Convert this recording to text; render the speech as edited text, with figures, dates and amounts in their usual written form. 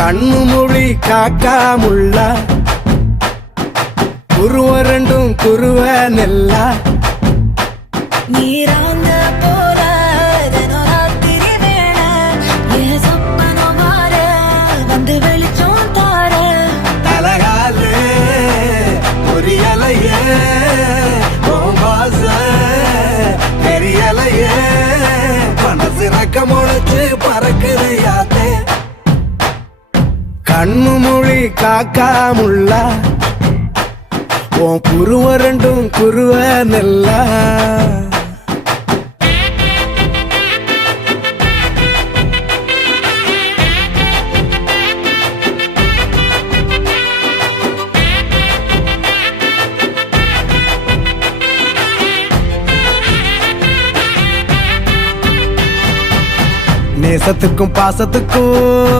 கண்ணு மொழி காக்காமுள்ள குருவ ரெண்டும் குருவ நெல்லா நீராங்க போல தினராத்திரி வேளை என் சொப்பனம் மாற வந்து வெளிச்சம் தார தலகாலே பொரியலையே ஓம்பாச பெரியலையே மனசு ரக்க முளைச்சு பறக்குது யாத்தே கண்ணு மொழி காக்காமுள்ள உன் குருவ ரெண்டும் குருவ நெல்லா நேசத்துக்கும் பாசத்துக்கும்